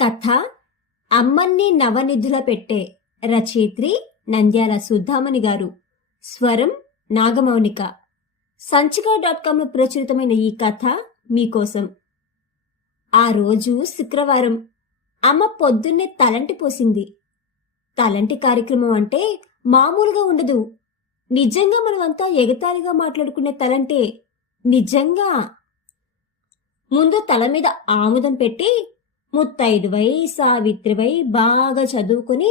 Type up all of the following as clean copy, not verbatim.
కథ అమ్మన్ని నవనిధుల పెట్టే రచయిత్రి నంద్యాల సుధామణి గారు. స్వరం నాగమౌనిక. సంచిక.com ప్రచురితమైన ఈ కథ మీకోసం. ఆ రోజు శుక్రవారం. అమ్మ పొద్దున్నే తలంటి పోసింది. తలంటి కార్యక్రమం అంటే మామూలుగా ఉండదు. నిజంగా మనమంతా ఎగతాళిగా మాట్లాడుకునే తలంటే. నిజంగా ముందు తల మీద ఆముదం పెట్టి ముత్తైదువై సావిత్రివై బాగా చదువుకుని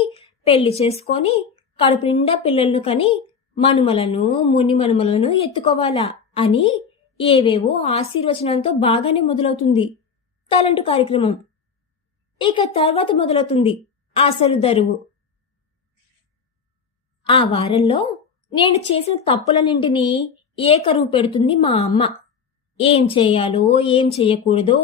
పెళ్లి చేసుకొని కడుపు నిండా పిల్లలను కని మనుమలను ముని మనుమలను ఎత్తుకోవాలా అని ఏవేవో ఆశీర్వచనంతో బాగానే మొదలవుతుంది తలంటు కార్యక్రమం. ఇక తర్వాత మొదలవుతుంది అసలు దరువు. ఆ వారంలో నేను చేసిన తప్పులన్నింటినీ ఏకరువు పెడుతుంది మా అమ్మ. ఏం చేయాలో ఏం చేయకూడదో,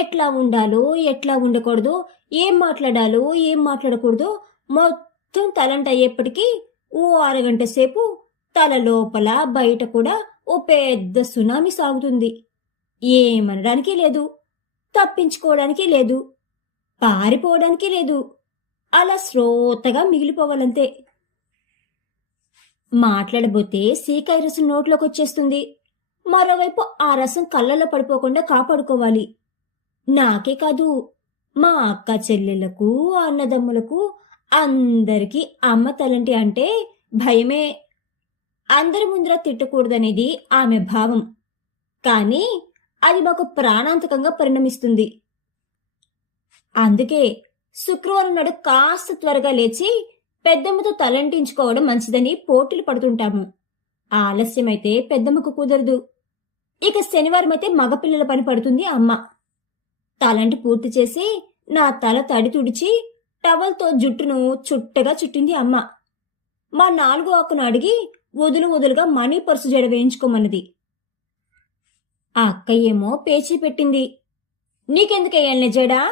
ఎట్లా ఉండాలో ఎట్లా ఉండకూడదో, ఏం మాట్లాడాలో ఏం మాట్లాడకూడదో మొత్తం తలంట అయ్యేప్పటికీ ఓ అరగంట సేపు తల లోపల బయట కూడా ఓ పెద్ద సునామీ సాగుతుంది. ఏమనడానికి లేదు, తప్పించుకోవడానికి లేదు, పారిపోవడానికి లేదు. అలా శ్రోతగా మిగిలిపోవాలంతే. మాట్లాడబోతే సీకాయ రసం నోట్లోకి వచ్చేస్తుంది. మరోవైపు ఆ రసం కళ్ళల్లో పడిపోకుండా కాపాడుకోవాలి. నాకే కాదు, మా అక్క చెల్లెళ్లకు అన్నదమ్ములకు అందరికీ అమ్మ తలంటి అంటే భయమే. అందరి ముందర తిట్టకూడదనేది ఆమె భావం. కానీ అది మాకు ప్రాణాంతకంగా పరిణమిస్తుంది. అందుకే శుక్రవారం నాడు కాస్త త్వరగా లేచి పెద్దమ్మతో తలంటించుకోవడం మంచిదని పోటీలు పడుతుంటాము. ఆలస్యమైతే పెద్దమ్మకు కుదరదు. ఇక శనివారం అయితే మగపిల్లల పని పడుతుంది అమ్మ. తలంటి పూర్తి చేసి నా తల తడి తుడిచి టవల్తో జుట్టును చుట్టగా చుట్టింది అమ్మ. మా 4వ అక్కను అడిగి వదులుగా మనీ పర్సు జడ వేయించుకోమన్నది. ఆ అక్క ఏమో పేచీ పెట్టింది. నీకెందుకయ్యాలనే జడా?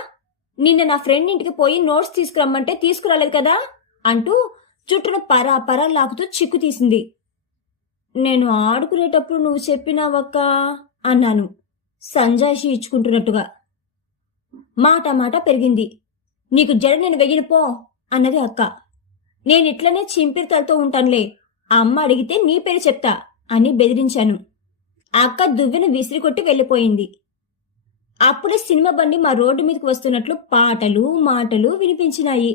నిన్న నా ఫ్రెండ్ ఇంటికి పోయి నోట్స్ తీసుకురమ్మంటే తీసుకురాలేదు కదా అంటూ జుట్టును పరా లాగుతూ చిక్కు తీసింది. నేను ఆడుకునేటప్పుడు నువ్వు చెప్పినావక్క అన్నాను సంజాయిషి ఇచ్చుకుంటున్నట్టుగా. మాట పెరిగింది. నీకు జడ నేను వెయ్యను పో అన్నది అక్క. నేనిట్లనే చింపిరితలతో ఉంటానులే, అమ్మ అడిగితే నీ పేరు చెప్తా అని బెదిరించాను. అక్క దువ్వెన విసిరి కొట్టి వెళ్ళిపోయింది. అప్పుడే సినిమా బండి మా రోడ్డు మీదకి వస్తున్నట్లు పాటలు మాటలు వినిపించినాయి.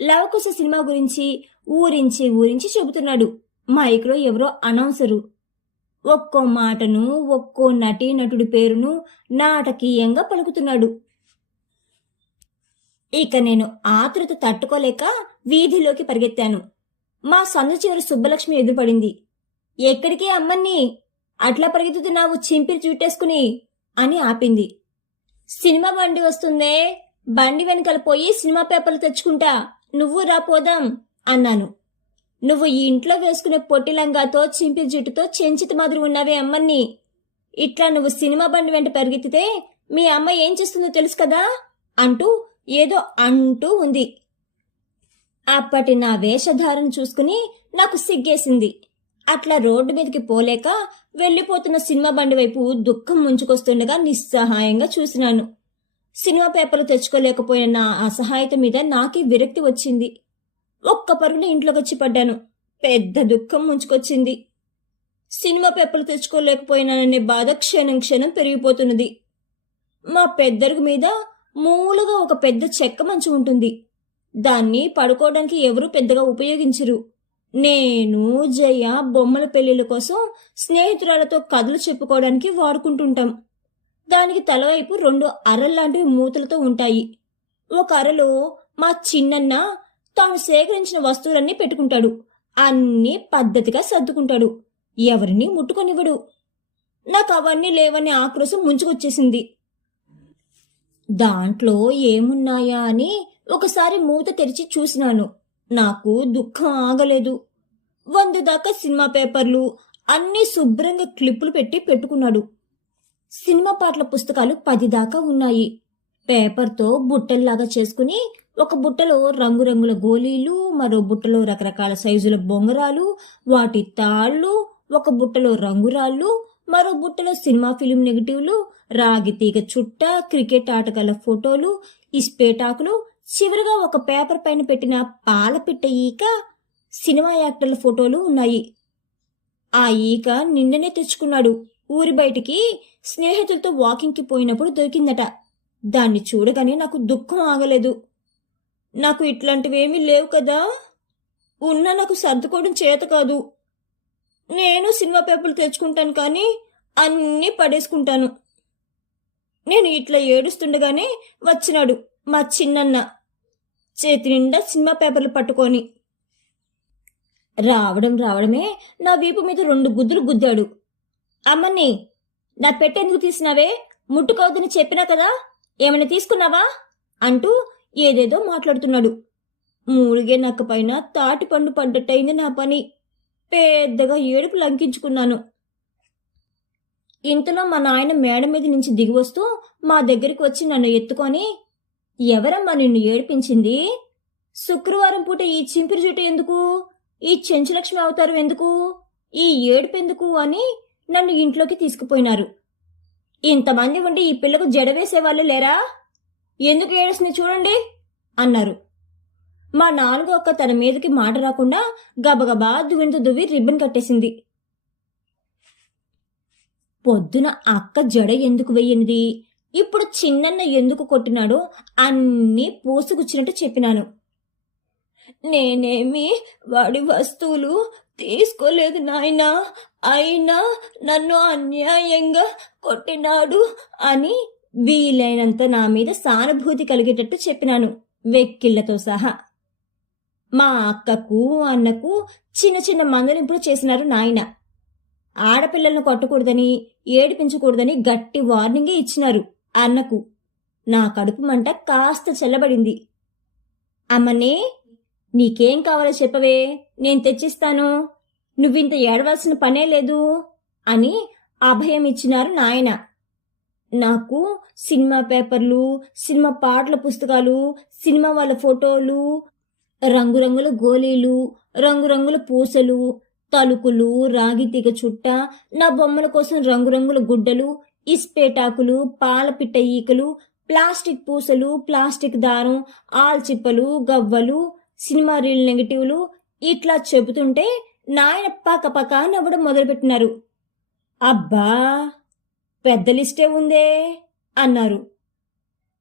లవకుశ సినిమా గురించి ఊరించి చెబుతున్నాడు మైక్లో ఎవరో అనౌన్సరు. ఒక్కో మాటను ఒక్కో నటుడి పేరును నాటకీయంగా పలుకుతున్నాడు. ఇక నేను ఆతృత తట్టుకోలేక వీధిలోకి పరిగెత్తాను. మా సందు చివరి సుబ్బలక్ష్మి ఎదురుపడింది. ఎక్కడికి అమ్మన్ని అట్లా పరిగెత్తుతున్నావు చింపిరి చుట్టేసుకుని అని ఆపింది. సినిమా బండి వస్తుందే, బండి వెనకాల పోయి సినిమా పేపర్లు తెచ్చుకుంటా, నువ్వు రా పోదాం అన్నాను. నువ్వు ఈ ఇంట్లో వేసుకునే పొట్టిలంగాతో చింపి జుట్టుతో చెంచిత మాదిరి ఉన్నావే అమ్మన్ని. ఇట్లా నువ్వు సినిమా బండి వెంట పరిగెత్తితే మీ అమ్మ ఏం చేస్తుందో తెలుసు కదా అంటూ ఏదో అంటూ ఉంది. అప్పటి నా వేషధారను చూసుకుని నాకు సిగ్గేసింది. అట్లా రోడ్డు మీదకి పోలేక వెళ్ళిపోతున్న సినిమా బండి వైపు దుఃఖం ముంచుకొస్తుండగా నిస్సహాయంగా చూసినాను. సినిమా పేపర్లు తెచ్చుకోలేకపోయిన నా అసహాయత మీద నాకే విరక్తి వచ్చింది. ఒక్క పరుగున ఇంట్లోకి వచ్చి పడ్డాను. పెద్ద దుఃఖం ముంచుకొచ్చింది. సినిమా పేపర్లు తెచ్చుకోలేకపోయినాననే బాధ క్షణం పెరిగిపోతున్నది. మా పెద్దరుగు మీద మూలగా ఒక పెద్ద చెక్క మంచు ఉంటుంది. దాన్ని పడుకోవడానికి ఎవరూ పెద్దగా ఉపయోగించరు. నేను జయ బొమ్మల పెళ్లిళ్ళ కోసం స్నేహితురాలతో కథలు చెప్పుకోవడానికి వాడుకుంటుంటాం. దానికి తలవైపు 2 అరల్లాంటివి మూతలతో ఉంటాయి. ఒక అరలో మా చిన్నన్న తాను సేకరించిన వస్తువులన్నీ పెట్టుకుంటాడు. అన్నీ పద్ధతిగా సర్దుకుంటాడు. ఎవరిని ముట్టుకొనివ్వడు. నాకు అవన్నీ లేవని ఆక్రోశం ముంచుకొచ్చేసింది. దాంట్లో ఏమున్నాయా అని ఒకసారి మూత తెరిచి చూసినాను. నాకు దుఃఖం ఆగలేదు. 100 దాకా సినిమా పేపర్లు అన్నీ శుభ్రంగా క్లిప్పులు పెట్టుకున్నాడు. సినిమా పాటల పుస్తకాలు 10 దాకా ఉన్నాయి. పేపర్తో బుట్టల్లాగా చేసుకుని ఒక బుట్టలో రంగురంగుల గోళీలు, మరో బుట్టలో రకరకాల సైజుల బొంగరాలు, వాటి తాళ్ళు, ఒక బుట్టలో రంగురాళ్ళు, మరో బుట్టలో సినిమా ఫిలిం నెగటివ్లు, రాగి తీగ చుట్ట, క్రికెట్ ఆటగాళ్ల ఫోటోలు, ఇస్పేటాకులు, చివరగా ఒక పేపర్ పైన పెట్టిన పాలపిట్ట ఈక, సినిమా యాక్టర్ల ఫోటోలు ఉన్నాయి. ఆ ఈక నిన్ననే తెచ్చుకున్నాడు. ఊరి బయటికి స్నేహితులతో వాకింగ్కి పోయినప్పుడు దొరికిందట. దాన్ని చూడగానే నాకు దుఃఖం ఆగలేదు. నాకు ఇట్లాంటివేమీ లేవు కదా, ఉన్నా నాకు సర్దుకోవడం చేత కాదు. నేను సినిమా పేపర్లు తెచ్చుకుంటాను కానీ అన్నీ పడేసుకుంటాను. నేను ఇట్లా ఏడుస్తుండగానే వచ్చినాడు మా చిన్నన్న, చేతి నిండా సినిమా పేపర్లు పట్టుకొని. రావడమే నా వీపు మీద 2 గుద్దులు గుద్దాడు. అమ్మని, నా పెట్టెందుకు తీసినావే, ముట్టుకోవద్దని చెప్పినా కదా, ఏమైనా తీసుకున్నావా అంటూ ఏదేదో మాట్లాడుతున్నాడు. మూలిగే నక్క పైన తాటిపండు పడ్డట్టయింది నా పని. పెద్దగా ఏడుపు లంకించుకున్నాను. ఇంతలో మా నాయన మేడ మీద నుంచి దిగివస్తూ మా దగ్గరికి వచ్చి నన్ను ఎత్తుకొని, ఎవరమ్మా నిన్ను ఏడిపించింది? శుక్రవారం పూట ఈ చింపిరి జుట్టు ఎందుకు, ఈ చెంచులక్ష్మి అవతారం ఎందుకు, ఈ ఏడుపెందుకు అని నన్ను ఇంట్లోకి తీసుకుపోయినారు. ఇంతమంది ఉండి ఈ పిల్లకు జడవేసేవాళ్ళు లేరా? ఎందుకు ఏడుస్తుంది చూడండి అన్నారు. మా 4వ అక్క తన మీదకి మాట రాకుండా గబగబా దువ్వెంత దువ్వి రిబ్బన్ కట్టేసింది. పొద్దున అక్క జడ ఎందుకు వెయ్యింది, ఇప్పుడు చిన్నన్న ఎందుకు కొట్టినాడో అన్నీ పూసుగుచ్చినట్టు చెప్పినాను. నేనేమి వాడి వస్తువులు తీసుకోలేదు నాయనా, అయినా నన్ను అన్యాయంగా కొట్టినాడు అని వీలైనంత నా మీద సానుభూతి కలిగేటట్టు చెప్పినాను, వెక్కిళ్లతో సహా. మా అక్కకు అన్నకు చిన్న చిన్న మందలింపులు చేసినారు నాయన. ఆడపిల్లలను కొట్టకూడదని, ఏడిపించకూడదని గట్టి వార్నింగే ఇచ్చినారు అన్నకు. నా కడుపు మంట కాస్త చల్లబడింది. అమ్మనే, నీకేం కావాలో చెప్పవే, నేను తెచ్చిస్తాను, నువ్వింత ఏడవలసిన పనే లేదు అని అభయం ఇచ్చినారు నాయన. నాకు సినిమా పేపర్లు, సినిమా పాటల పుస్తకాలు, సినిమా వాళ్ళ ఫోటోలు, రంగురంగుల గోళీలు, రంగురంగుల పూసలు, తలుకులు, రాగి తీగ చుట్ట, నా బొమ్మల కోసం రంగురంగుల గుడ్డలు, ఇస్పేటాకులు, పాలపిట్ట ఈకలు, ప్లాస్టిక్ పూసలు, ప్లాస్టిక్ దారం, ఆల్చిప్పలు, గవ్వలు, సినిమా రీల్ నెగటివ్లు ఇట్లా చెబుతుంటే నాయన పక్క నవ్వడం మొదలుపెట్టినారు. అబ్బా, పెద్ద లిస్టే ఉందే అన్నారు.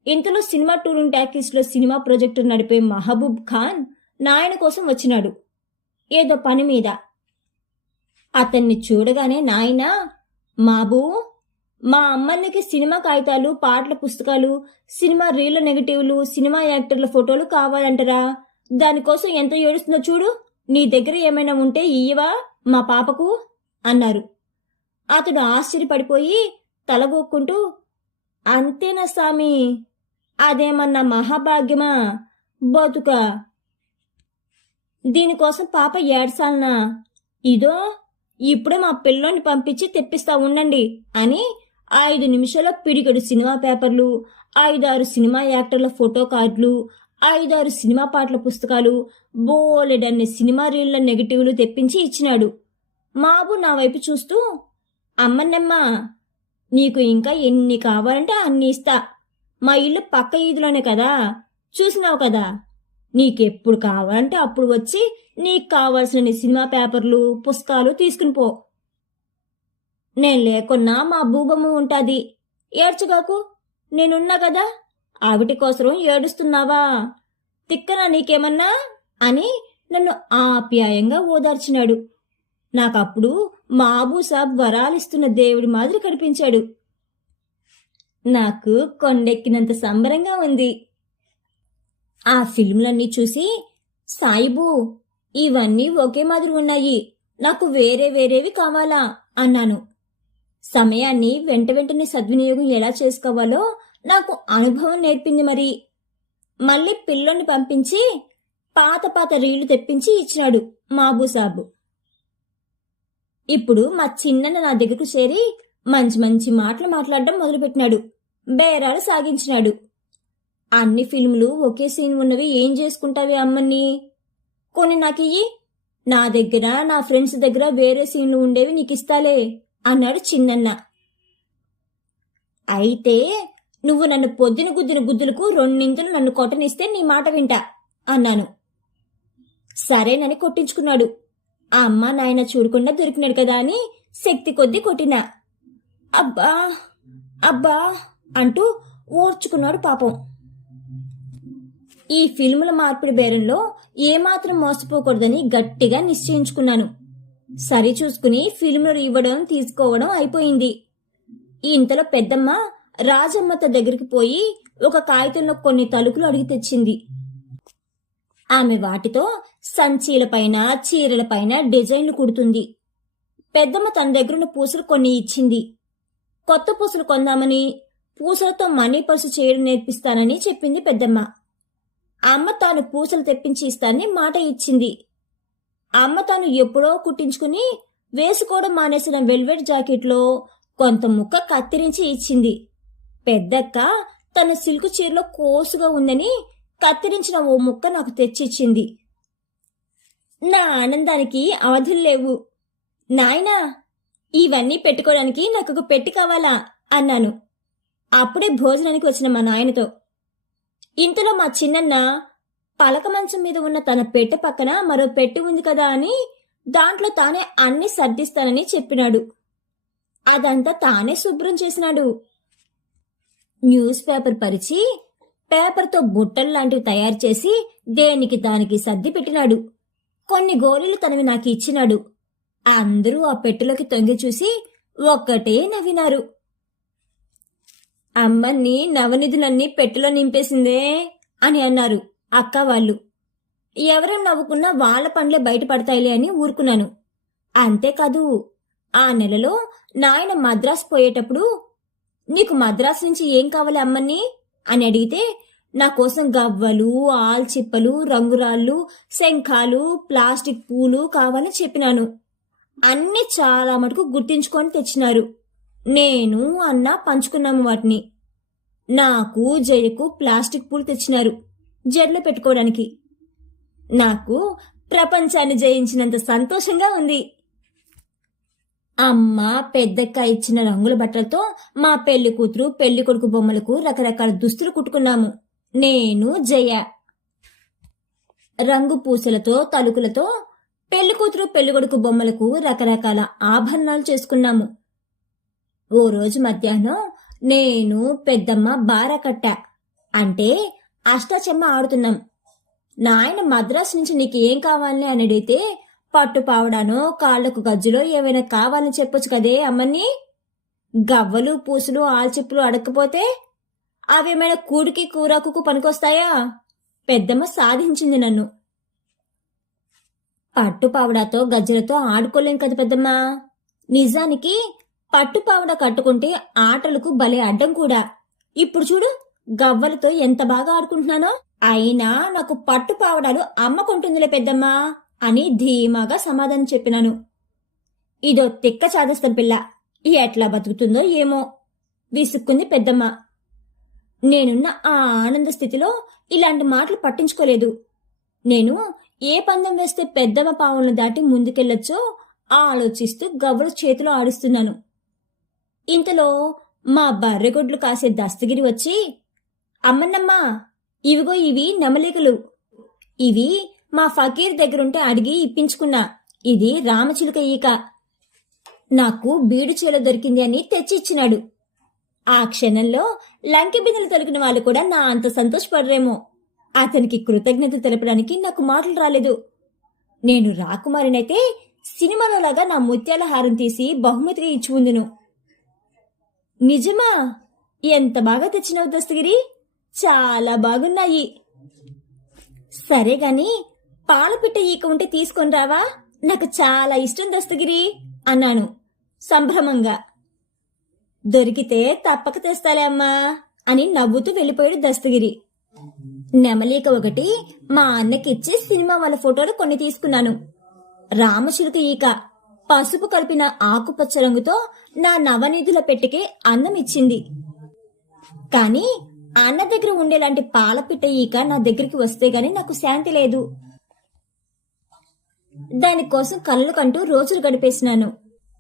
ఇంతలో సినిమా టూరింగ్ టాకీస్లో సినిమా ప్రాజెక్టు నడిపే మహబూబ్ ఖాన్ నాయన కోసం వచ్చినాడు, ఏదో పని మీద. అతన్ని చూడగానే నాయన, మాబూ, మా అమ్మన్నకి సినిమా కాగితాలు, పాటల పుస్తకాలు, సినిమా రీళ్ల నెగటివ్లు, సినిమా యాక్టర్ల ఫోటోలు కావాలంటరా, దానికోసం ఎంత ఏడుస్తుందో చూడు, నీ దగ్గర ఏమైనా ఉంటే ఇయ్యవా మా పాపకు అన్నారు. అతడు ఆశ్చర్యపడిపోయి తలగొక్కుంటూ, అంతేనా సామి, అదేమన్నా మహాభాగ్యమా, బతుక, దీనికోసం పాప ఏడ్సాలనా, ఇదో ఇప్పుడే మా పిల్లోని పంపించి తెప్పిస్తా ఉండండి అని 5 నిమిషాల్లో పిడికెడు సినిమా పేపర్లు, 5-6 సినిమా యాక్టర్ల ఫోటో కార్డులు, 5-6 సినిమా పాటల పుస్తకాలు, బోలెడన్ని సినిమా రీళ్ల నెగటివ్లు తెప్పించి ఇచ్చినాడు. మాబు నా వైపు చూస్తూ, అమ్మన్నమ్మా, నీకు ఇంకా ఎన్ని కావాలంటే అన్ని ఇస్తా, మా ఇల్లు పక్క ఈదులోనే కదా, చూసినావు కదా, నీకెప్పుడు కావాలంటే అప్పుడు వచ్చి నీకు కావాల్సిన సినిమా పేపర్లు, పుస్తకాలు తీసుకుని పో. నేను లేకున్నా మా భూబమ్మ ఉంటాది, ఏడ్చగాకు, నేనున్నా కదా, ఆవిటి కోసం ఏడుస్తున్నావా, తిక్కనా నీకేమన్నా అని నన్ను ఆప్యాయంగా ఓదార్చినాడు. నాకప్పుడు మాబూ సాబ్ వరాలిస్తున్న దేవుడి మాదిరి కనిపించాడు. నాకు కొండెక్కినంత సంబరంగా ఉంది. ఆ ఫిల్మ్లన్నీ చూసి, సాయిబు, ఇవన్నీ ఒకే మాదిరి ఉన్నాయి, నాకు వేరే వేరేవి కావాలా అన్నాను. సమయాన్ని వెంటనే సద్వినియోగం ఎలా చేసుకోవాలో నాకు అనుభవం నేర్పింది. మరి మళ్ళీ పిల్లోని పంపించి పాత రీళ్లు తెప్పించి ఇచ్చినాడు మాబూసాబు. ఇప్పుడు మా చిన్నన్న నా దగ్గరకు చేరి మంచి మాటలు మాట్లాడడం మొదలుపెట్టినాడు, బేరాలు సాగించినాడు. అన్ని ఫిల్ములు ఒకే సీన్ ఉన్నవి ఏం చేసుకుంటావి అమ్మని, కొన్ని నాకియ్యి, నా దగ్గర నా ఫ్రెండ్స్ దగ్గర వేరే సీన్లు ఉండేవి నీకిస్తాలే అన్నాడు చిన్నన్న. అయితే నువ్వు నన్ను పొద్దున గుద్దిన గుద్దులకు రెండింతలు నన్ను కొట్టనిస్తే నీ మాట వింటా అన్నాను. సరేనని కొట్టించుకున్నాడు. ఆ అమ్మ నాయన చూడకుండా దొరికినాడు కదా అని శక్తి కొద్దీ కొట్టినా. అబ్బా అబ్బా అంటూ ఓర్చుకున్నాడు పాపం. ఈ ఫిల్ముల మార్పిడి బేరంలో ఏమాత్రం మోసపోకూడదని గట్టిగా నిశ్చయించుకున్నాను. సరి చూసుకుని ఫిల్ములు ఇవ్వడం తీసుకోవడం అయిపోయింది. ఇంతలో పెద్దమ్మ రాజమ్మత దగ్గరికి పోయి ఒక కాగితంలో కొన్ని తలుకులు అడిగి తెచ్చింది. ఆమె వాటితో సంచీలపైన చీరలపైన డిజైన్లు కుడుతుంది. పెద్దమ్మ తన దగ్గరున్న పూసలు కొన్ని ఇచ్చింది. కొత్త పూసలు కొందామని, పూసలతో మనీ పర్సు చేయడం నేర్పిస్తానని చెప్పింది పెద్దమ్మ. అమ్మ తాను పూసలు తెప్పించి ఇస్తానని మాట ఇచ్చింది. అమ్మ తాను ఎప్పుడో కుట్టించుకుని వేసుకోవడం మానేసిన వెల్వెట్ జాకెట్లో కొంత ముక్క కత్తిరించి ఇచ్చింది. పెద్దక్క తన సిల్కు చీరలో కోసుగా ఉందని కత్తిరించిన ఓ ముక్క నాకు తెచ్చిచ్చింది. నా ఆనందానికి అవధులు లేవు. నాయనా, ఇవన్నీ పెట్టుకోవడానికి నాకు ఒక పెట్టి కావాలా అన్నాను అప్పుడే భోజనానికి వచ్చిన మా నాయనతో. ఇంతలో మా చిన్నన్న పలక మంచం మీద ఉన్న తన పెట్టె పక్కన మరో పెట్టి ఉంది కదా అని దాంట్లో తానే అన్ని సర్దిస్తానని చెప్పినాడు. అదంతా తానే శుభ్రం చేసినాడు. న్యూస్ పేపర్ పరిచి పేపర్తో బుట్టలు లాంటివి తయారు చేసి దేనికి దానికి సర్ది పెట్టినాడు. కొన్ని గోళీలు తనవి నాకు ఇచ్చినాడు. అందరూ ఆ పెట్టెలోకి తొంగి చూసి ఒక్కటే నవ్వినారు. అమ్మని నవనిధులన్నీ పెట్టెలో నింపేసిందే అని అన్నారు అక్క వాళ్ళు. ఎవరేం నవ్వుకున్నా వాళ్ళ పండ్లే బయటపడతాయిలే అని ఊరుకున్నాను. అంతేకాదు, ఆ నెలలో నాయన మద్రాసు పోయేటప్పుడు నీకు మద్రాసు నుంచి ఏం కావాలి అమ్మని అని అడిగితే నా కోసం గవ్వలు, ఆల్చిప్పలు, రంగురాళ్ళు, శంఖాలు, ప్లాస్టిక్ పూలు కావాలని చెప్పినాను. అన్నీ చాలా మటుకు గుర్తించుకొని తెచ్చినారు. నేను అన్న పంచుకున్నాము వాటిని. నాకు జయకు ప్లాస్టిక్ పూలు తెచ్చినారు జడలో పెట్టుకోవడానికి. నాకు ప్రపంచాన్ని జయించినంత సంతోషంగా ఉంది. అమ్మ పెద్దక్క ఇచ్చిన రంగుల బట్టలతో మా పెళ్లి కూతురు పెళ్లి కొడుకు బొమ్మలకు రకరకాల దుస్తులు కుట్టుకున్నాము. నేను జయ రంగు పూసలతో తలుకులతో పెళ్లి కూతురు పెళ్లి కొడుకు బొమ్మలకు రకరకాల ఆభరణాలు చేసుకున్నాము. ఓ రోజు మధ్యాహ్నం నేను పెద్దమ్మ బారా కట్టా అంటే అష్టాచెమ్మ ఆడుతున్నాం. నాయన మద్రాసు నుంచి నీకు ఏం కావాలని అని అడిగితే పట్టు పావడానో కాళ్లకు గజ్జులో ఏమైనా కావాలని చెప్పొచ్చు కదే అమ్మని. గవ్వలు పూసులు ఆల్చిప్పులు అడగకపోతే అవేమైనా కూడికి కూరాకు పనికొస్తాయా? పెద్దమ్మ సాధించింది నన్ను. పట్టు పావడాతో గజ్జలతో ఆడుకోలేం కదా పెద్దమ్మా. నిజానికి పట్టు పావడ కట్టుకుంటే ఆటలకు భలే అడ్డం కూడా. ఇప్పుడు చూడు గవ్వలతో ఎంత బాగా ఆడుకుంటున్నానో. అయినా నాకు పట్టు పావడాలు అమ్మకుంటుందిలే పెద్దమ్మా అని ధీమాగా సమాధానం చెప్పినాను. ఇదో తిక్క చాదస్తన్ పిల్ల, ఎట్లా బతుకుతుందో ఏమో విసుక్కుంది పెద్దమ్మ. నేనున్న ఆ ఆనంద స్థితిలో ఇలాంటి మాటలు పట్టించుకోలేదు. నేను ఏ పందెం వేస్తే పెద్దమ్మ పావులను దాటి ముందుకెళ్లొచ్చో ఆలోచిస్తూ గవ్వలు చేతిలో ఆడిస్తున్నాను. ఇంతలో మా బర్రెగొడ్లు కాసే దస్తగిరి వచ్చి, అమ్మన్నమ్మా, ఇవిగో ఇవి నెమలికలు. ఇవి మా ఫకీర్ దగ్గరుంటే అడిగి ఇప్పించుకున్నా. ఇది రామచిలుక ఈక. నాకు బీడు చేలో దొరికింది అని తెచ్చిచ్చినాడు. ఆ క్షణంలో లంకి బిందెలు తొలగిన వాళ్ళు కూడా నా అంత సంతోషపడరేమో. అతనికి కృతజ్ఞత తెలపడానికి నాకు మాటలు రాలేదు. నేను రాకుమారినైతే సినిమాలోలాగా నా ముత్యాల హారం తీసి బహుమతిగా ఇచ్చి ఉందును. నిజమా? ఎంత బాగా తెచ్చినావు దస్తగిరి, చాలా బాగున్నాయి. సరే గాని పాలపిట్ట ఈక ఉంటే తీసుకొని రావా, నాకు చాలా ఇష్టం దస్తగిరి అన్నాను సంభ్రమంగా. దొరికితే తప్పక తెస్తాలే అమ్మా అని నవ్వుతూ వెళ్ళిపోయాడు దస్తగిరి. నెమలీక ఒకటి మా అన్నకిచ్చి సినిమా వాళ్ళ ఫోటోలు కొన్ని తీసుకున్నాను. రామచిలుక ఈక పసుపు కలిపిన ఆకుపచ్చ రంగుతో నా నవనిధుల పెట్టెకి అందం ఇచ్చింది. కాని అన్న దగ్గర ఉండేలాంటి పాలపిట్ట ఈక నా దగ్గరికి వస్తే గాని నాకు శాంతి లేదు. దానికోసం కళ్ళు కంటూ రోజులు గడిపేసినాను.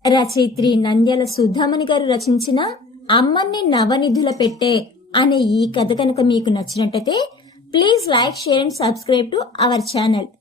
రచయిత్రి నంద్యాల సుధామణి గారు రచించిన అమ్మన్ని నవనిధుల పెట్టె అనే ఈ కథ కనుక మీకు నచ్చినట్టయితే please like share and subscribe to our channel.